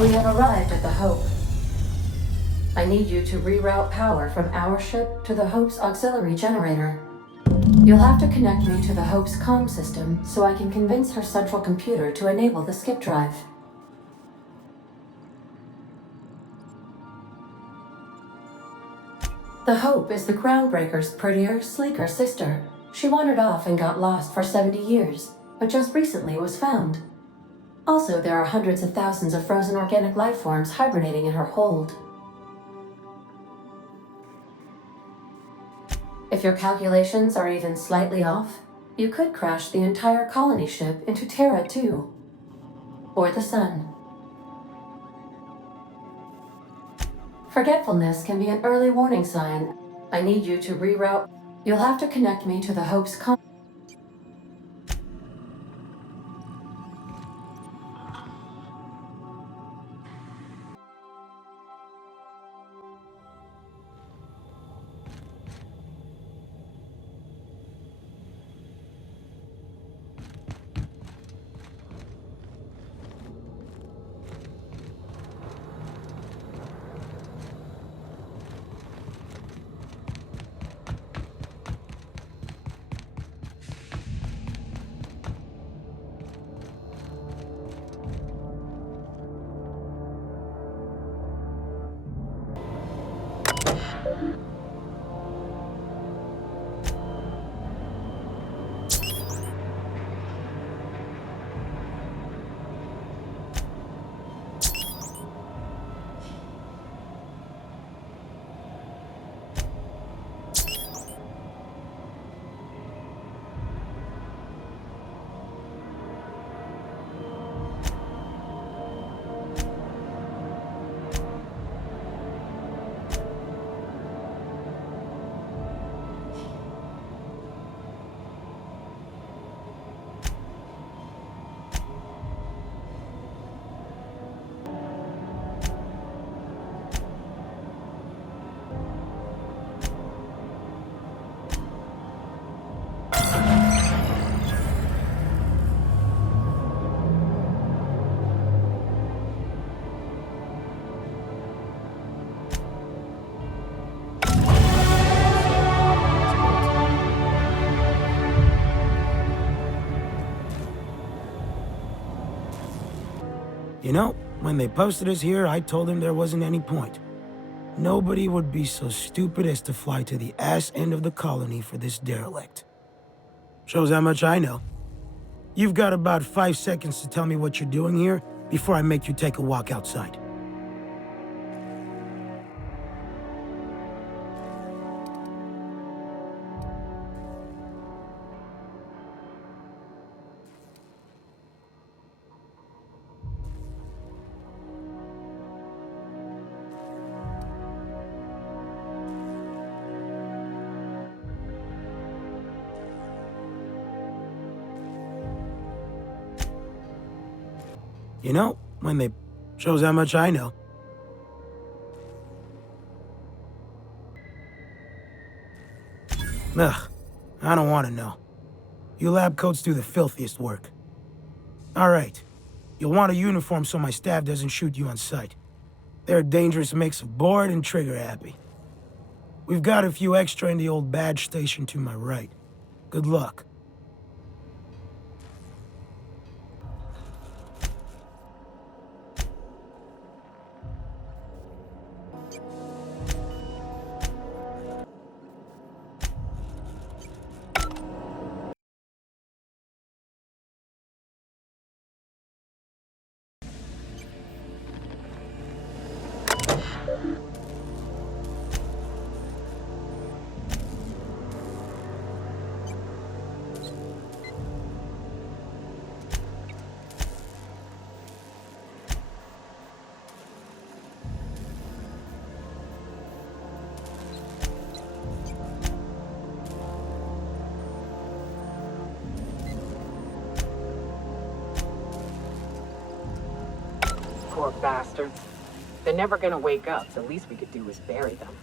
We have arrived at the Hope. I need you to reroute power from our ship to the Hope's auxiliary generator. You'll have to connect me to the Hope's comm system so I can convince her central computer to enable the skip drive. The Hope is the Groundbreaker's prettier, sleeker sister. She wandered off and got lost for 70 years, but just recently was found. Also, there are hundreds of thousands of frozen organic life forms hibernating in her hold. If your calculations are even slightly off, you could crash the entire colony ship into Terra 2. Or the Sun. Forgetfulness can be an early warning sign. I need you to reroute. You'll have to connect me to the Hope's You know, when they posted us here, I told them there wasn't any point. Nobody would be so stupid as to fly to the ass end of the colony for this derelict. Shows how much I know. You've got about 5 seconds to tell me what you're doing here before I make you take a walk outside. You know, when they... Shows how much I know. Ugh, I don't want to know. You lab coats do the filthiest work. Alright, you'll want a uniform so my staff doesn't shoot you on sight. They're a dangerous mix of bored and trigger-happy. We've got a few extra in the old badge station to my right. Good luck. Poor bastards. They're never gonna wake up. The least we could do is bury them.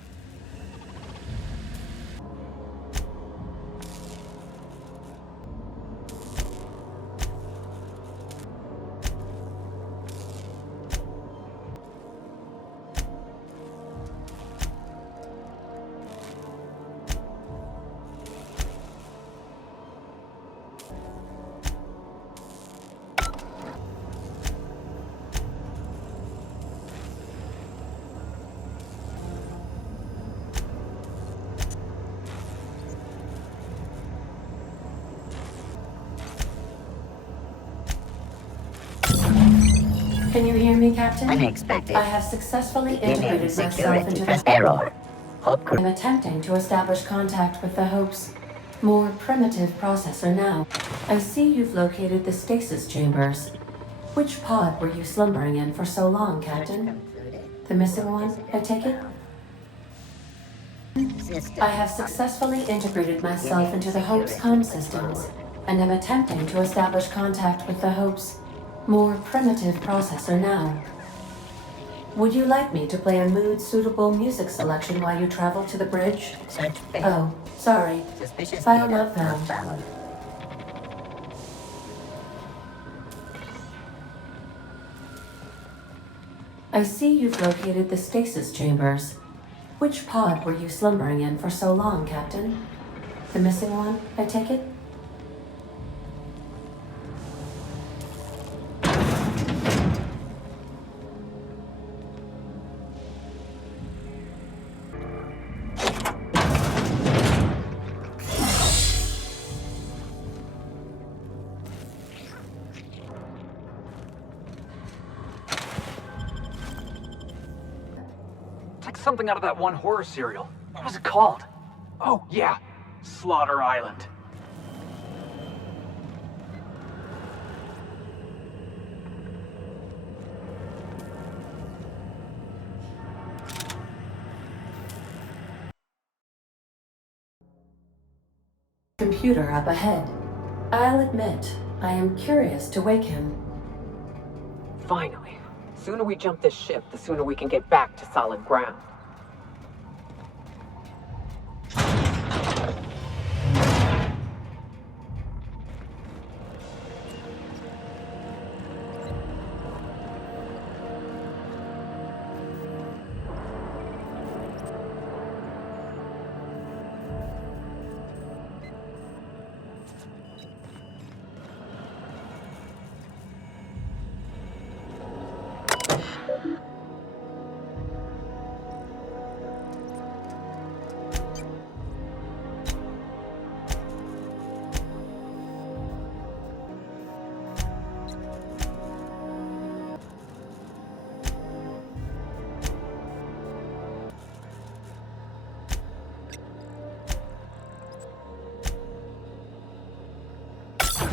Can you hear me, Captain? Unexpected. I have successfully Beginning integrated myself security into press the... error. Hope I'm attempting to establish contact with the Hope's more primitive processor now. I see you've located the stasis chambers. Which pod were you slumbering in for so long, Captain? The missing one, I take it? I have successfully integrated myself into the Hope's comm systems, and am attempting to establish contact with the Hope's more primitive processor now. Would you like me to play a mood-suitable music selection while you travel to the bridge? Search failed. Oh, sorry. Suspicious File data not found. found. I see you've located the stasis chambers. Which pod were you slumbering in for so long, Captain? The missing one, I take it? It's like something out of that one horror serial. What was it called? Oh, yeah. Slaughter Island. Computer up ahead. I'll admit, I am curious to wake him. Finally. The sooner we jump this ship, the sooner we can get back to solid ground.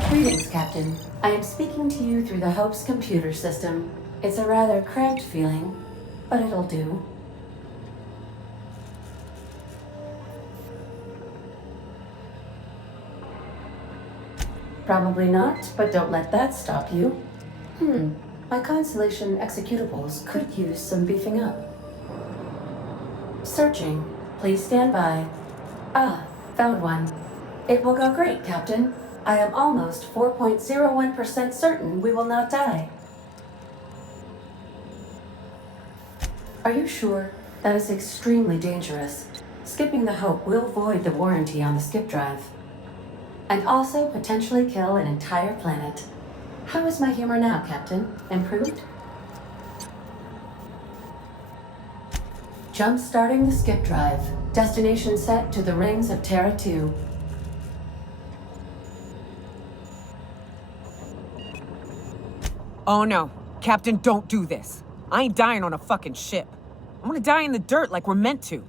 Greetings, Captain. I am speaking to you through the Hope's computer system. It's a rather cramped feeling, but it'll do. Probably not, but don't let that stop you. My Constellation executables could use some beefing up. Searching. Please stand by. Ah, found one. It will go great, Captain. I am almost 4.01% certain we will not die. Are you sure? That is extremely dangerous. Skipping the Hope will void the warranty on the skip drive. And also potentially kill an entire planet. How is my humor now, Captain? Improved? Jump starting the skip drive. Destination set to the rings of Terra 2. Oh no. Captain, don't do this. I ain't dying on a fucking ship. I'm gonna die in the dirt like we're meant to.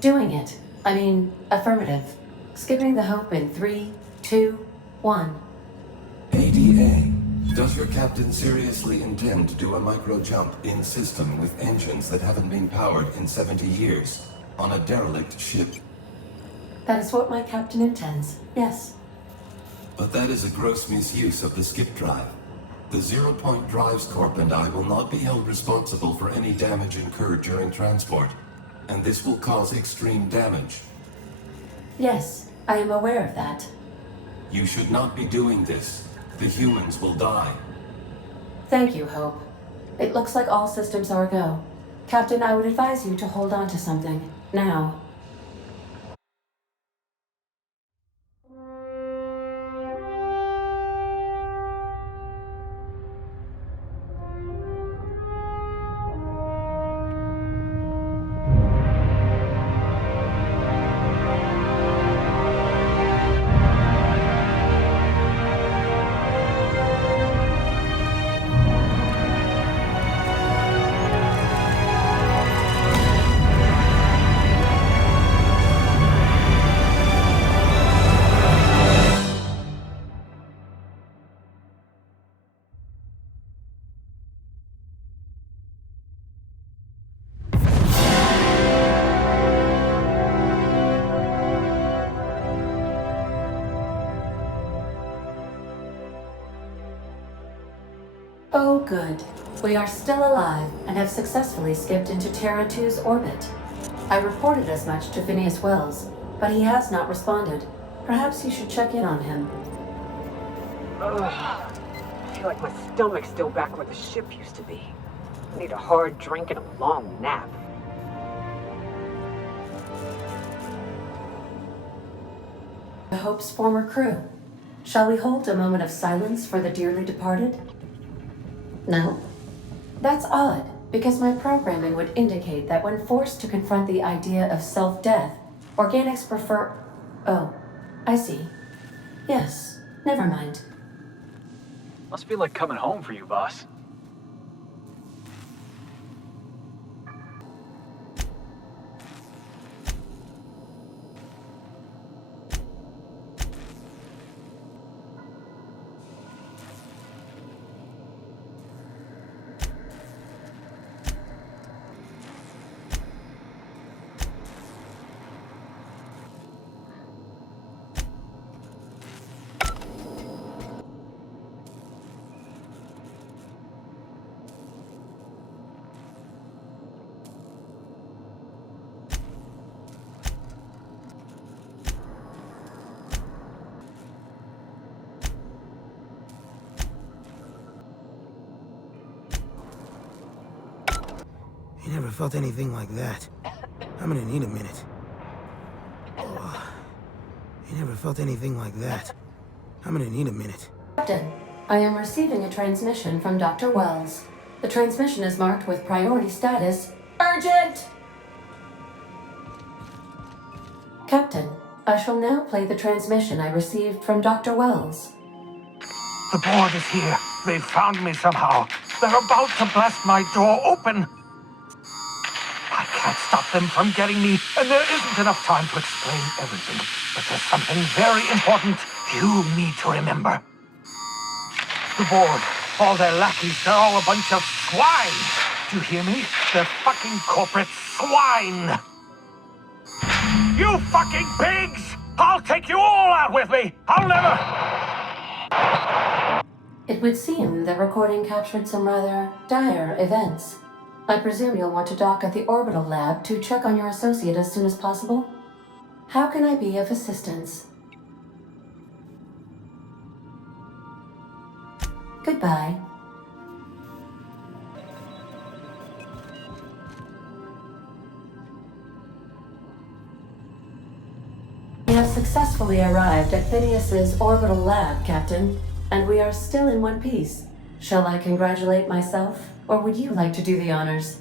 Doing it. I mean, affirmative. Skipping the Hope in 3, 2, 1. ADA, does your captain seriously intend to do a micro jump in system with engines that haven't been powered in 70 years on a derelict ship? That is what my captain intends. Yes. But that is a gross misuse of the skip drive. The Zero Point Drives Corp and I will not be held responsible for any damage incurred during transport, and this will cause extreme damage. Yes, I am aware of that. You should not be doing this. The humans will die. Thank you, Hope. It looks like all systems are a go. Captain, I would advise you to hold on to something. Now. good. We are still alive and have successfully skipped into Terra 2's orbit. I reported as much to Phineas Wells, but he has not responded. Perhaps you should check in on him. Ugh. I feel like my stomach's still back where the ship used to be. I need a hard drink and a long nap. The Hope's former crew. Shall we hold a moment of silence for the dearly departed? No? That's odd, because my programming would indicate that when forced to confront the idea of self-death, organics prefer... Oh, I see. Yes, never mind. Must be like coming home for you, boss. You never felt anything like that. I'm gonna need a minute. Oh, you never felt anything like that. I'm gonna need a minute. Captain, I am receiving a transmission from Dr. Wells. The transmission is marked with priority status Urgent! Captain, I shall now play the transmission I received from Dr. Wells. The board is here. They've found me somehow. They're about to blast my door open. I can't stop them from getting me, and there isn't enough time to explain everything. But there's something very important you need to remember. The board, all their lackeys, they're all a bunch of swine. Do you hear me? They're fucking corporate swine. You fucking pigs! I'll take you all out with me! I'll never... It would seem the recording captured some rather dire events. I presume you'll want to dock at the orbital lab to check on your associate as soon as possible? How can I be of assistance? Goodbye. We have successfully arrived at Phineas's orbital lab, Captain, and we are still in one piece. Shall I congratulate myself, or would you like to do the honors?